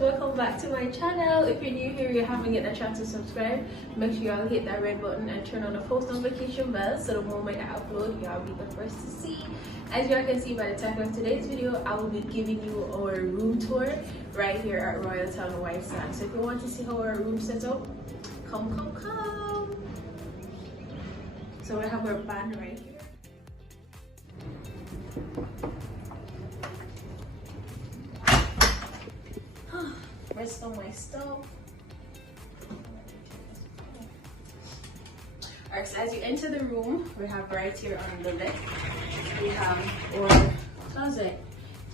Welcome back to my channel. If you're new here, you haven't get a chance to subscribe, make sure y'all hit that red button and turn on the post notification bell so the moment I upload, y'all be the first to see. As y'all can see by the title of today's video, I will be giving you our room tour right here at Royalton White Sands. So if you want to see how our room set up, come. So we have our band right here. Rest on my stove. Alright, so as you enter the room, we have right here on the left, we have our closet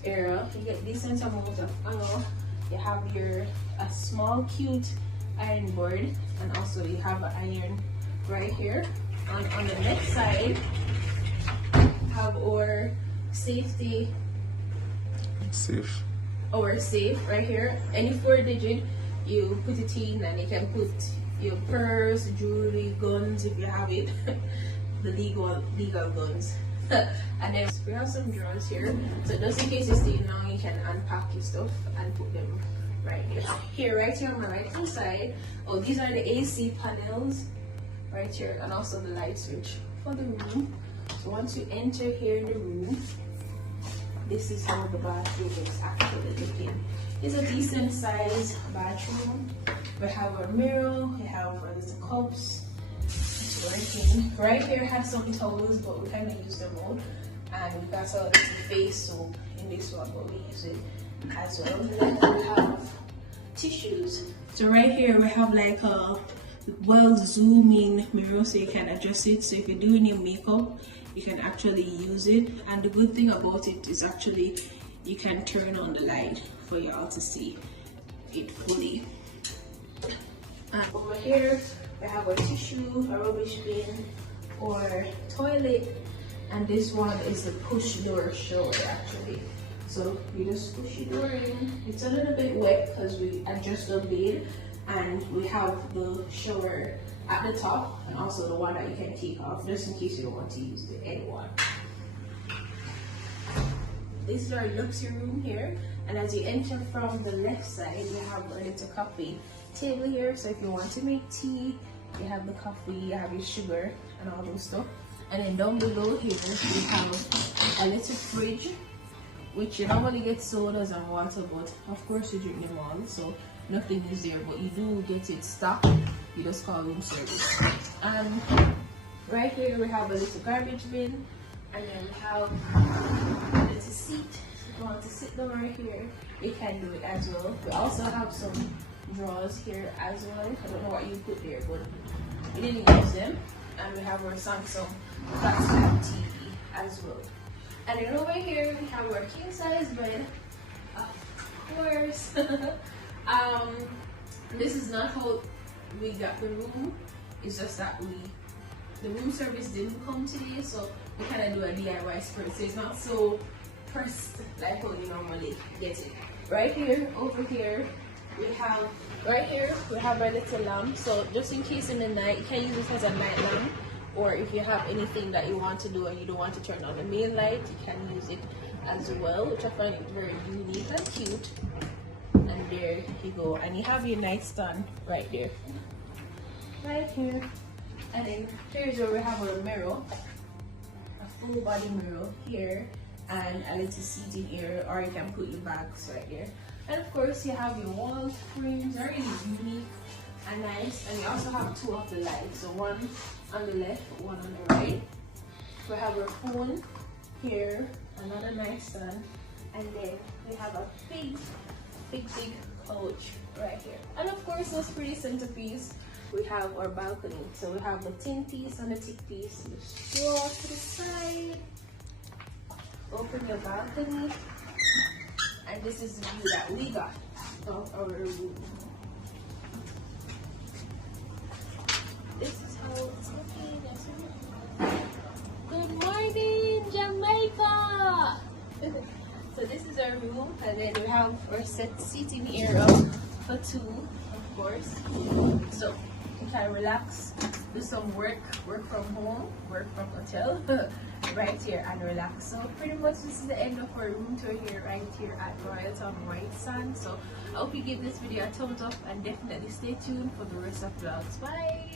area. You get decent amount of oil. You have a small cute iron board, and also you have an iron right here. And on the left side, we have our safety safe. Our safe right here. Any 4-digit you put it in, and you can put your purse, jewelry, guns if you have it, the legal guns. And then we have some drawers here, so just in case you stay long, you can unpack your stuff and put them right here. Right here on my right hand side, these are the AC panels right here, and also the light switch for the room. So once you enter here in the room, this is how the bathroom is actually looking. It's a decent sized bathroom. We have our mirror, we have our little cups. It's working. Right here has some towels, but we kind of use them all. And we got a little face soap in this one, but we use it as well. Then we have tissues. So right here we have like a well zooming mirror, so you can adjust it. So if you're doing your makeup, you can actually use it, and the good thing about it is actually you can turn on the light for y'all to see it fully. And over here we have a tissue, a rubbish bin, or toilet, and this one is the push door shower actually. So you just push your door in. It's a little bit wet because we adjust the bed, and we have the shower at the top, and also the one that you can take off just in case you don't want to use the end one. This is our luxury room here, and as you enter from the left side, we have a little coffee table here. So if you want to make tea, you have the coffee, you have your sugar and all those stuff. And then down below here we have a little fridge, which you normally get sodas and water, but of course you drink them all, so nothing is there, but you do get it stocked. You just call room service. And right here we have a little garbage bin, and then we have a little seat. If you want to sit down right here, you can do it as well. We also have some drawers here as well. I don't know what you put there, but we didn't use them. And we have our Samsung flat TV as well. And then over here we have our king size bed, of course. This is not how we got the room. It's just that the room service didn't come today, so we kind of do a DIY spread. So it's not so pressed like how you normally get it. Right here, over here, we have a little lamp. So just in case in the night, you can use this as a night lamp, or if you have anything that you want to do and you don't want to turn on the main light, you can use it as well, which I find it very unique and cute. And there you go, and you have your nightstand right there, right here. And then here's where we have our mirror, a full body mirror here, and a little seating area, or you can put your bags right there. And of course you have your wall frames, very unique and nice. And you also have two of the lights, so one on the left, one on the right. We have our phone here, another nightstand, and then we have a big couch right here. And of course, this pretty centerpiece, we have our balcony. So we have the thin piece and the thick piece. Just go off to the side, open your balcony, and this is the view that we got of our room. This is how it's looking. Good morning, Jamaica! So this is our our room, and then we have our set seating area for two, of course. So you can relax, do some work from home, work from hotel, right here and relax. So pretty much this is the end of our room tour here, right here at Royalton White Sands. So I hope you give this video a thumbs up and definitely stay tuned for the rest of vlogs. Bye!